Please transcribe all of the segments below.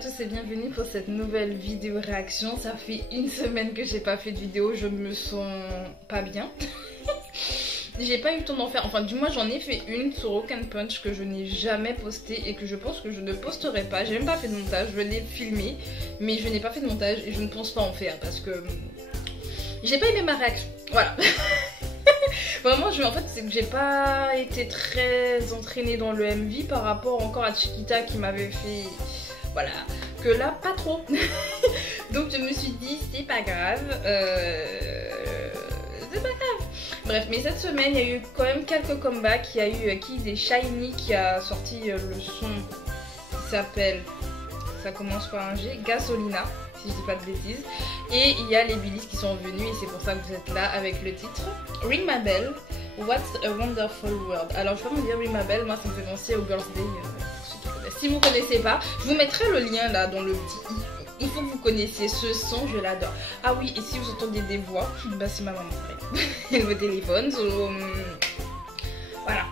tous et bienvenue pour cette nouvelle vidéo réaction. Ça fait une semaine que j'ai pas fait de vidéo, je me sens pas bien. J'ai pas eu le temps d'en faire, enfin du moins j'en ai fait une sur Rock and Punch que je n'ai jamais postée et que je pense que je ne posterai pas. J'ai même pas fait de montage, je l'ai filmé mais je n'ai pas fait de montage et je ne pense pas en faire parce que j'ai pas aimé ma réaction, voilà. Vraiment, en fait, c'est que j'ai pas été très entraînée dans le MV par rapport encore à Chiquita qui m'avait fait, voilà, que là, pas trop. Donc je me suis dit, c'est pas grave, c'est pas grave. Bref, mais cette semaine, il y a eu quand même quelques comebacks. Il y a eu Kid et Shiny qui a sorti le son qui s'appelle, ça commence par un G, Gasolina, si je dis pas de bêtises. Et il y a les Billys qui sont venus et c'est pour ça que vous êtes là avec le titre Ring My Bell, What's a Wonderful World. Alors je vais pas me dire Ring My Bell, moi ça me fait penser au Girls' Day, si vous connaissez pas, je vous mettrai le lien là dans le petit i. Il faut que vous connaissiez ce son, je l'adore. Ah oui, et si vous entendez des voix, bah c'est ma maman, elle me téléphone, so, voilà.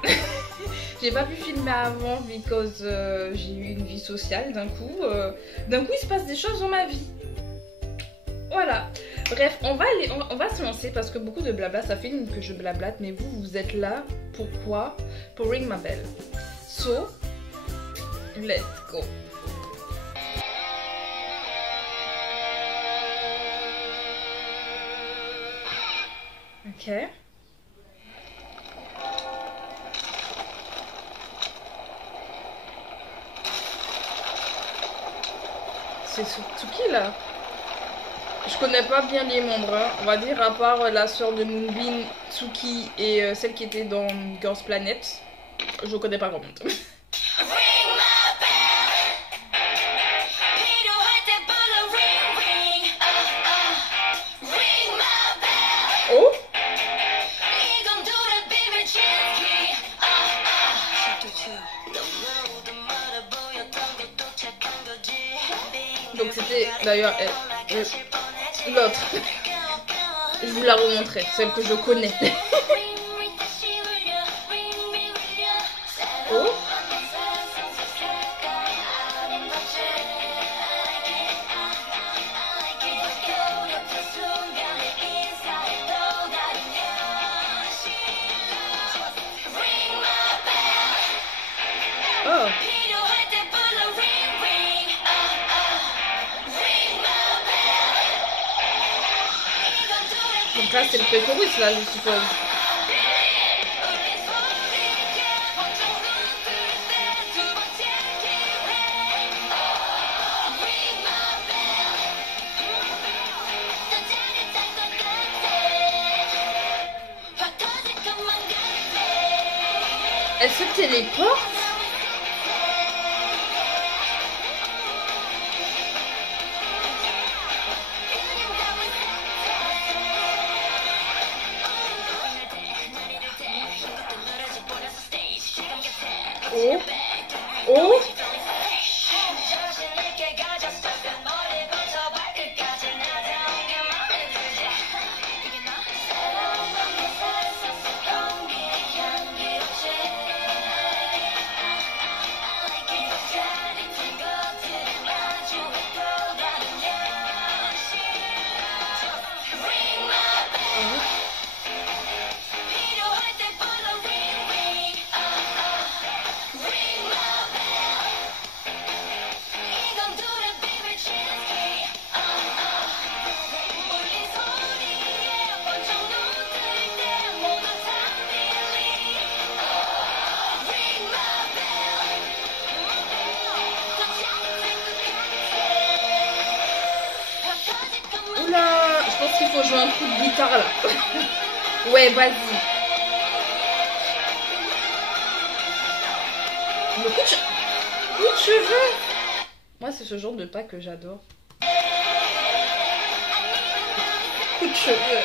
J'ai pas pu filmer avant because j'ai eu une vie sociale d'un coup. Il se passe des choses dans ma vie. Voilà. Bref, on va se lancer parce que beaucoup de blabla, ça fait que je blablate, mais vous êtes là. Pourquoi? Pour Ring My Bell. So, let's go. Ok. C'est Tsuki là. Je connais pas bien les membres, hein. On va dire à part la soeur de Moonbin, Tsuki et celle qui était dans Girls Planet. Je connais pas grand monde. Oh. Donc c'était d'ailleurs l'autre. Je vous la remontrerai, celle que je connais. Oh. Oh. Donc là c'est le pré-chorus là je suppose. Elle se téléporte. Oh. Oh. Je pense qu'il faut jouer un coup de guitare là. Ouais, vas-y. Le coup de cheveux. Moi, c'est ce genre de pas que j'adore. Coup de cheveux.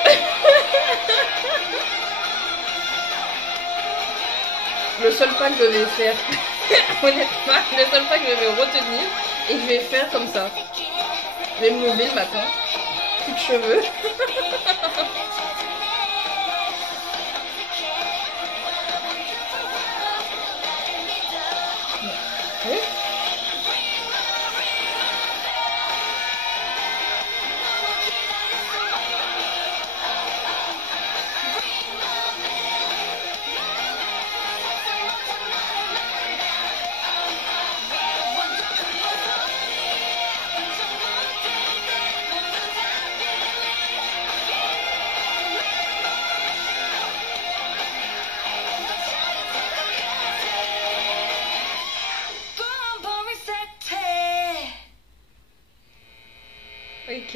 Le seul pas que je vais faire, honnêtement, le seul pas que je vais retenir et je vais faire comme ça. Je vais me lever le matin. Coup de cheveux. Ok.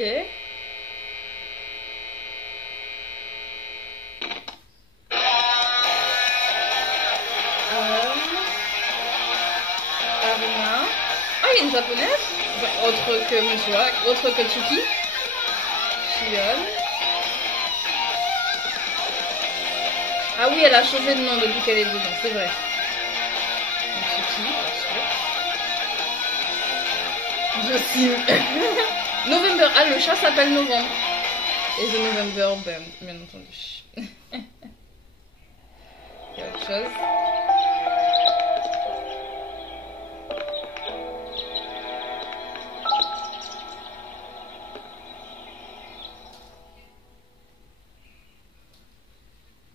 Aruna. Ah, il y a une japonaise. Autre que Musua, autre que Tsuki. Shion. Ah oui, elle a changé de nom depuis qu'elle est dedans, c'est vrai. Tsuki, bien sûr. Je suis. November. Ah, le chat s'appelle Novembre. Et The November Band, bien entendu. Il y a autre chose.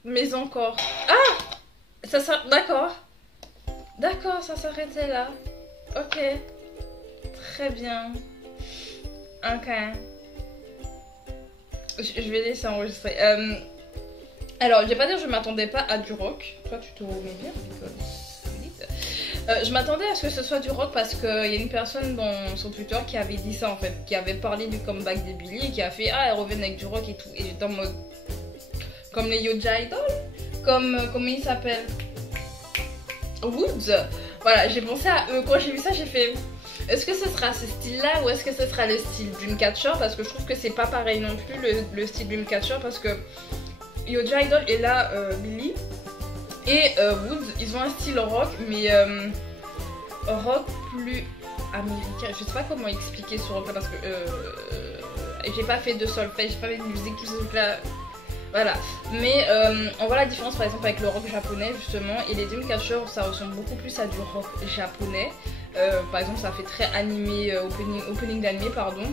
Mais encore. Ah, d'accord. D'accord, ça s'arrêtait là. Ok. Très bien. Ok. Je vais laisser enregistrer. Alors, je vais pas dire que je m'attendais pas à du rock. Toi, tu te remets bien. Je m'attendais à ce que ce soit du rock parce qu'il y a une personne dans son Twitter qui avait dit ça en fait, qui avait parlé du comeback des Billy et qui a fait ah, elle revient avec du rock et tout. Et j'étais en mode comme les Yoja Idol, comme comment il s'appelle, Woods. Voilà, j'ai pensé à eux. Quand j'ai vu ça, j'ai fait est-ce que ce sera ce style-là ou est-ce que ce sera le style Dreamcatcher? Parce que je trouve que c'est pas pareil non plus le style Dreamcatcher parce que Yoja Idol est là, Billy et Woods, ils ont un style rock, mais rock plus américain. Je sais pas comment expliquer ce rock là parce que j'ai pas fait de solfège, j'ai pas fait de musique, tout ce truc là. Voilà, mais on voit la différence par exemple avec le rock japonais justement, et les Dreamcatcher ça ressemble beaucoup plus à du rock japonais. Par exemple ça fait très animé, opening d'animé pardon,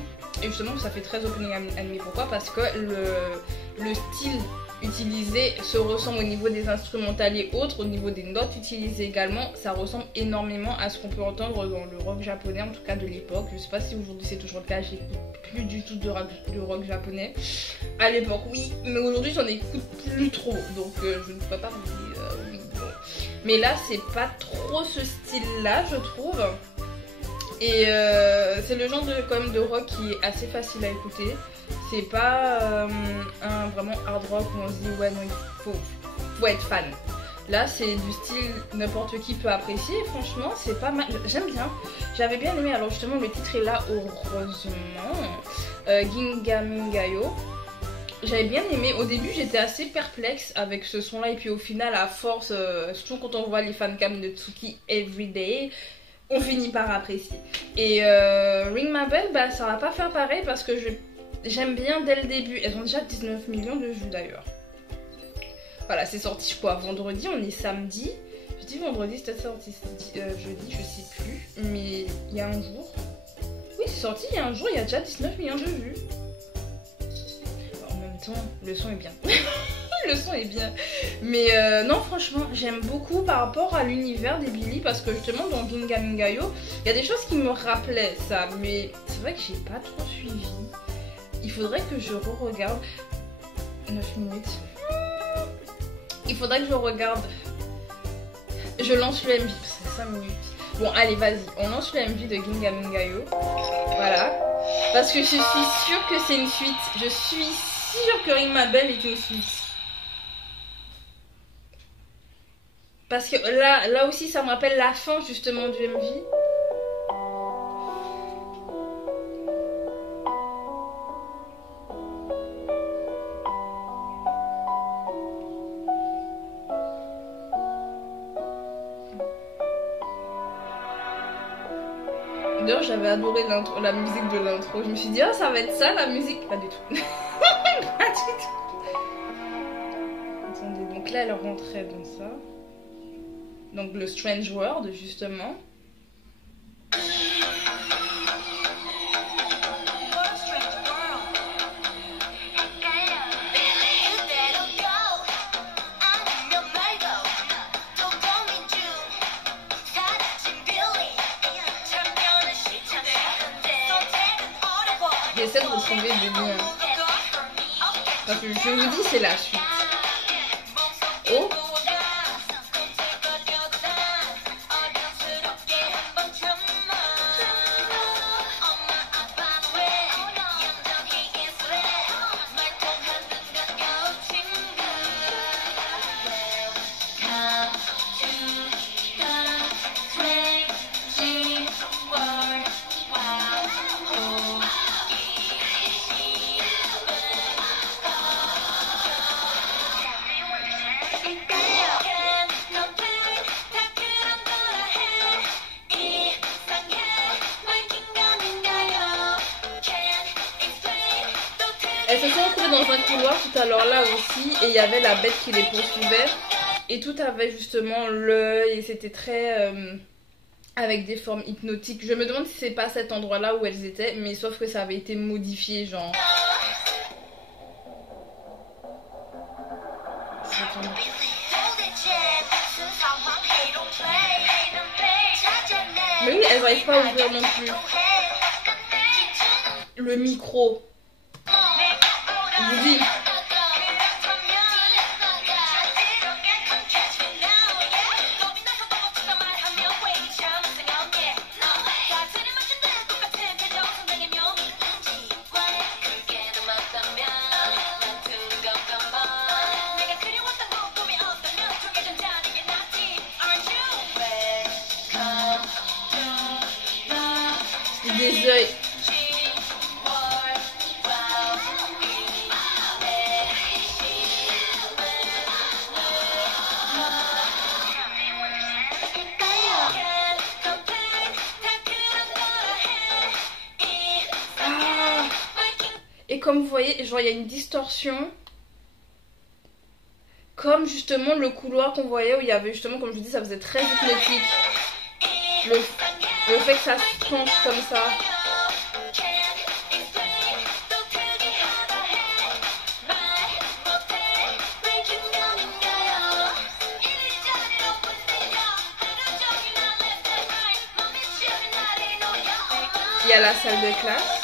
et justement ça fait très opening animé. Pourquoi? Parce que le style utilisé se ressemble au niveau des instrumentales et autres, au niveau des notes utilisées également, ça ressemble énormément à ce qu'on peut entendre dans le rock japonais, en tout cas de l'époque. Je sais pas si aujourd'hui c'est toujours le cas, j'écoute plus du tout de rock japonais. À l'époque oui, mais aujourd'hui j'en écoute plus trop, donc je ne peux pas vous dire oui, bon. Mais là c'est pas trop ce style là je trouve. Et c'est le genre quand même de rock qui est assez facile à écouter. C'est pas un vraiment hard rock où on se dit ouais non il faut être fan. Là c'est du style n'importe qui peut apprécier. Franchement c'est pas mal, j'aime bien. J'avais bien aimé, alors justement le titre est là heureusement. Ginga Mingayo. J'avais bien aimé. Au début j'étais assez perplexe avec ce son là et puis au final à force, surtout quand on voit les fancams de Tsuki Everyday, on finit par apprécier. Et Ring My Bell, bah ça va pas faire pareil parce que j'aime bien dès le début. Elles ont déjà 19 millions de vues d'ailleurs. Voilà, c'est sorti quoi vendredi, on est samedi. Je dis vendredi, c'était sorti jeudi, je sais plus. Mais il y a un jour. Oui, c'est sorti il y a un jour, il y a déjà 19 millions de vues. En même temps, le son est bien. Le son est bien. Mais non, franchement, j'aime beaucoup par rapport à l'univers des Billy parce que justement dans Ginga Mingayo, il y a des choses qui me rappelaient ça. Mais c'est vrai que j'ai pas trop suivi. Il faudrait que je re-regarde 9 minutes. Il faudrait que je regarde. Je lance le MV parce que c'est 5 minutes. Bon, allez, vas-y. On lance le MV de Ginga Mingayo. Voilà. Parce que je suis sûre que c'est une suite. Je suis sûre que Ring My Bell est une suite. Parce que là aussi, ça me rappelle la fin justement du MV. D'ailleurs j'avais adoré la musique de l'intro. Je me suis dit ah ça va être ça la musique. Pas du tout. Pas du tout. Attendez, donc là elle rentrait dans ça. Donc le Strange World justement. J'essaie de retrouver des liens. Parce que je vous dis c'est la suite. Oh. Elles se sont retrouvées dans un couloir tout à l'heure là aussi et il y avait la bête qui les poursuivait et tout avait justement l'œil et c'était très avec des formes hypnotiques. Je me demande si c'est pas cet endroit là où elles étaient, mais sauf que ça avait été modifié genre. Mais oui, elles n'arrivent pas à ouvrir non plus. Le micro. Je vous dis. Des yeux. Et comme vous voyez, genre il y a une distorsion. Comme justement le couloir qu'on voyait où il y avait justement, comme je vous dis, ça faisait très hypnotique. Le fait que ça se penche comme ça. Il y a la salle de classe.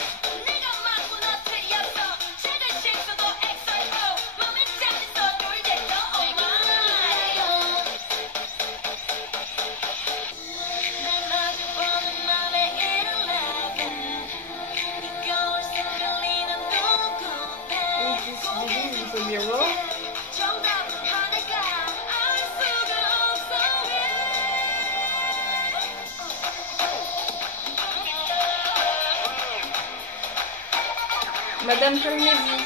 Madame, calmez-vous.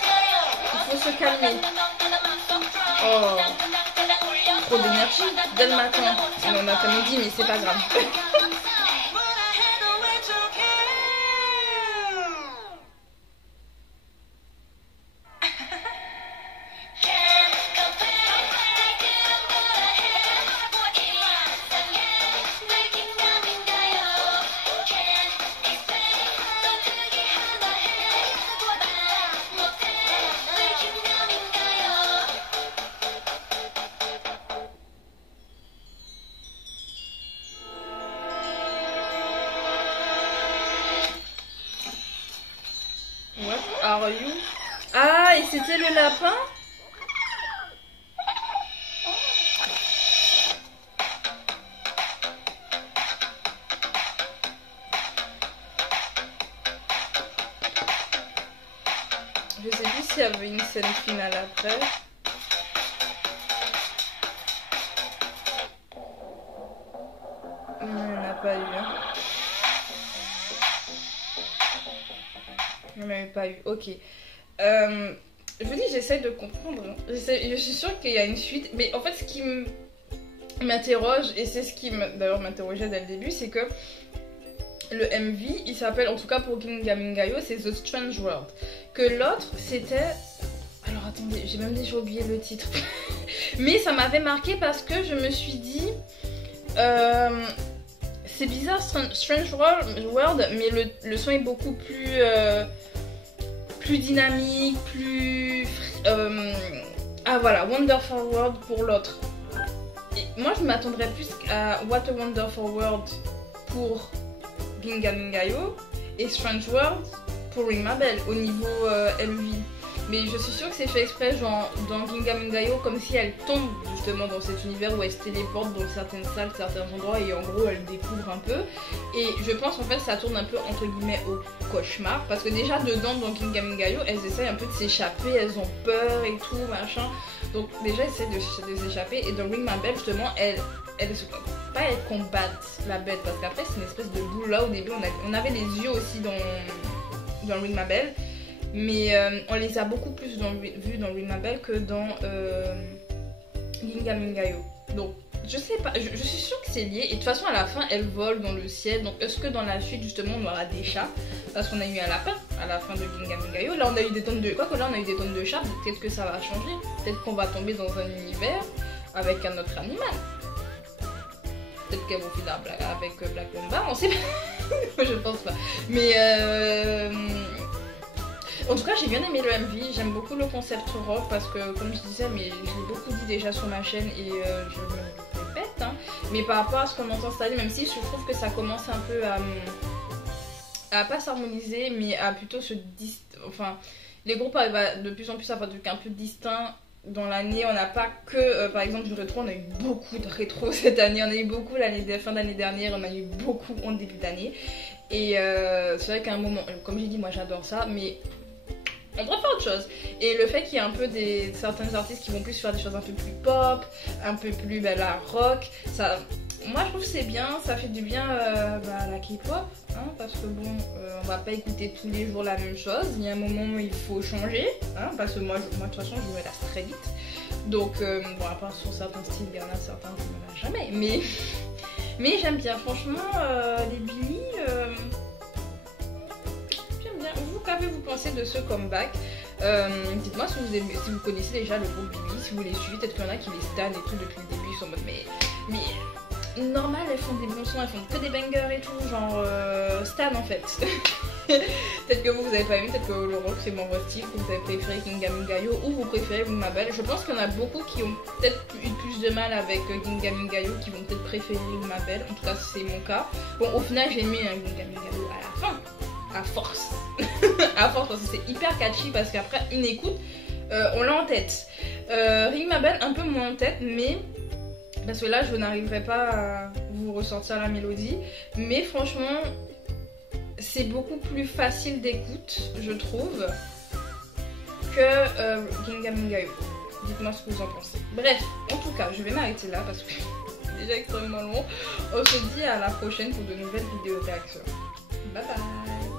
Il faut se calmer. Oh, trop d'énergie dès le matin. On a comme dit, mais c'est pas grave. What are you? Ah, et c'était le lapin? Je sais plus s'il y avait une scène finale après. Non, il n'y en a pas eu. Hein. Il n'y en avait pas eu, ok. Je vous dis, j'essaie de comprendre. Je suis sûre qu'il y a une suite. Mais en fait, ce qui m'interroge, et c'est ce qui d'ailleurs m'interrogeait dès le début, c'est que le MV, il s'appelle, en tout cas pour Ginga Mingayo, c'est The Strange World. Que l'autre, c'était... Alors attendez, j'ai même déjà oublié le titre. Mais ça m'avait marqué parce que je me suis dit... c'est bizarre, Strange World, mais le son est beaucoup plus... plus dynamique, plus... ah voilà, Wonderful World pour l'autre. Moi je m'attendrais plus à What a Wonderful World pour Ginga Mingayo et Strange World pour Ring My Bell au niveau MV. Mais je suis sûre que c'est fait exprès, genre dans Ginga Mingayo, comme si elle tombe justement dans cet univers où elle se téléporte dans certaines salles, certains endroits et en gros elle découvre un peu. Et je pense en fait ça tourne un peu entre guillemets au cauchemar parce que déjà dedans dans Ginga Mingayo elles essayent un peu de s'échapper, elles ont peur et tout machin. Donc déjà elles essayent de s'échapper et dans Ring My Bell justement elles combattent la bête parce qu'après c'est une espèce de boule là. Au début on avait les yeux aussi dans Ring My Bell. Mais on les a beaucoup plus vus dans Ring My Bell que dans Ginga Mingayo. Donc Je sais pas, je suis sûre que c'est lié. Et de toute façon, à la fin, elle vole dans le ciel. Donc, est-ce que dans la suite, justement, on aura des chats? Parce qu'on a eu un lapin à la fin de Ginga Mingayo. Là, on a eu des tonnes de. Quoi que là, on a eu des tonnes de chats. Peut-être que ça va changer. Peut-être qu'on va tomber dans un univers avec un autre animal. Peut-être qu'elles vont finir avec Black Mamba. On sait pas. Je pense pas. Mais en tout cas, j'ai bien aimé le MV, j'aime beaucoup le concept rock parce que, comme je disais, mais je l'ai beaucoup dit déjà sur ma chaîne et je me répète, hein, mais par rapport à ce qu'on entend cette année, même si je trouve que ça commence un peu à pas s'harmoniser, mais à plutôt se enfin, les groupes arrivent de plus en plus à faire des trucs un peu distincts. Dans l'année, on n'a pas que, par exemple, du rétro, on a eu beaucoup de rétro cette année, on a eu beaucoup fin d'année dernière, on a eu beaucoup en début d'année. Et c'est vrai qu'à un moment, comme j'ai dit, moi j'adore ça, mais on pourrait faire autre chose. Et le fait qu'il y ait un peu certains artistes qui vont plus faire des choses un peu plus pop, un peu plus la rock, ça, moi je trouve que c'est bien, ça fait du bien à la K-pop, hein, parce que bon, on va pas écouter tous les jours la même chose. Il y a un moment où il faut changer, hein, parce que moi de toute façon je me lasse très vite. Donc bon, à part sur certains styles, il y en a certains qui me lassent jamais, mais j'aime bien, franchement, les Billy. Vous, qu'avez-vous pensé de ce comeback? Dites-moi si vous connaissez déjà le groupe Billy, si vous les suivez. Peut-être qu'il y en a qui les stan et tout depuis le début, ils sont en mode mais normal, elles font des bons sons, elles font que des bangers et tout, genre stan en fait. Peut-être que vous avez pas aimé, peut-être que le rock c'est mon style, que vous avez préféré Ginga Mingayo ou vous préférez Ring Bell. Je pense qu'il y en a beaucoup qui ont peut-être eu plus de mal avec Ginga Mingayo, qui vont peut-être préférer Ring Bell. En tout cas c'est mon cas. Bon, au final j'ai aimé Ginga Mingayo à la fin. À force. À force parce que c'est hyper catchy, parce qu'après une écoute on l'a en tête. Ring Ma Belle un peu moins en tête, mais parce que là je n'arriverai pas à vous ressortir la mélodie, mais franchement c'est beaucoup plus facile d'écoute je trouve que Ginga Mingayo. Dites-moi ce que vous en pensez. Bref, en tout cas je vais m'arrêter là parce que c'est déjà extrêmement long. On se dit à la prochaine pour de nouvelles vidéos réactions. Bye bye.